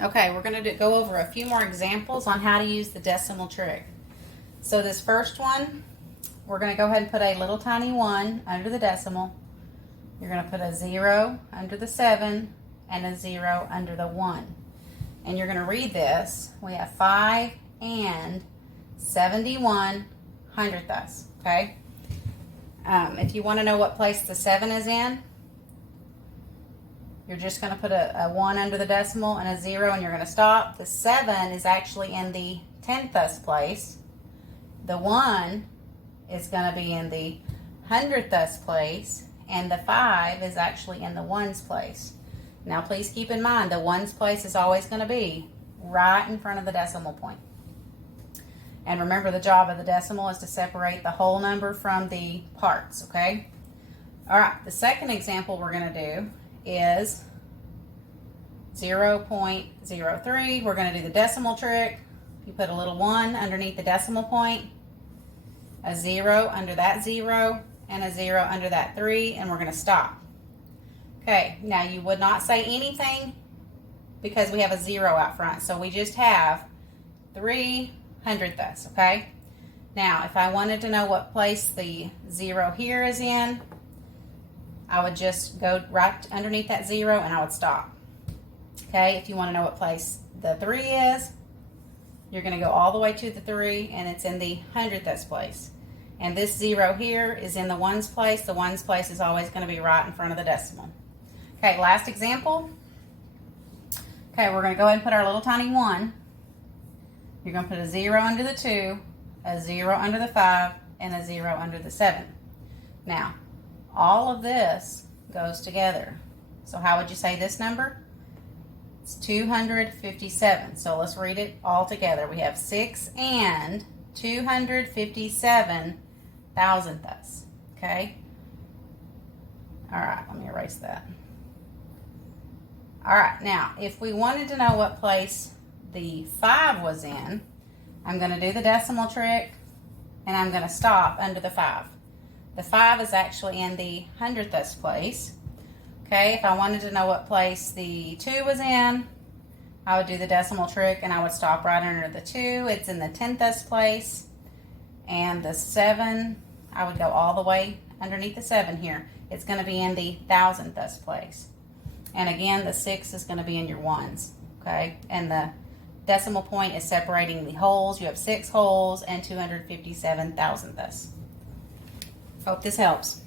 Okay, we're going to go over a few more examples on how to use the decimal trick. So this first one, we're going to go ahead and put a little tiny 1 under the decimal. You're going to put a 0 under the 7 and a 0 under the 1. And you're going to read this. We have 5 and 71 hundredths, okay? If you want to know what place the 7 is in, you're just going to put a 1 under the decimal and a 0, and you're going to stop. The 7 is actually in the tenths place. The 1 is going to be in the hundredths place, and the 5 is actually in the ones place. Now please keep in mind the ones place is always going to be right in front of the decimal point. And remember, the job of the decimal is to separate the whole number from the parts, okay? All right, the second example we're going to do is 0.03. We're going to do the decimal trick. You put a little 1 underneath the decimal point, a 0 under that 0, and a 0 under that 3, and we're going to stop. Okay, now you would not say anything because we have a 0 out front, so we just have 3 hundredths, okay? Now, if I wanted to know what place the 0 here is in, I would just go right underneath that 0 and I would stop. Okay, if you want to know what place the 3 is, you're going to go all the way to the 3, and it's in the hundredths place. And this 0 here is in the ones place. The ones place is always going to be right in front of the decimal. Okay, last example. Okay, we're going to go ahead and put our little tiny 1. You're going to put a 0 under the 2, a 0 under the 5, and a 0 under the 7. Now, all of this goes together. So how would you say this number? It's 257. So let's read it all together. We have 6 and 257 thousandths. Okay? All right, let me erase that. All right, now, if we wanted to know what place the 5 was in, I'm going to do the decimal trick, and I'm going to stop under the 5. The 5 is actually in the hundredths place. Okay, if I wanted to know what place the 2 was in, I would do the decimal trick and I would stop right under the 2. It's in the tenths place. And the 7, I would go all the way underneath the 7 here. It's going to be in the thousandths place. And again, the 6 is going to be in your ones. Okay, and the decimal point is separating the holes. You have 6 holes and 257 thousandths. Hope this helps.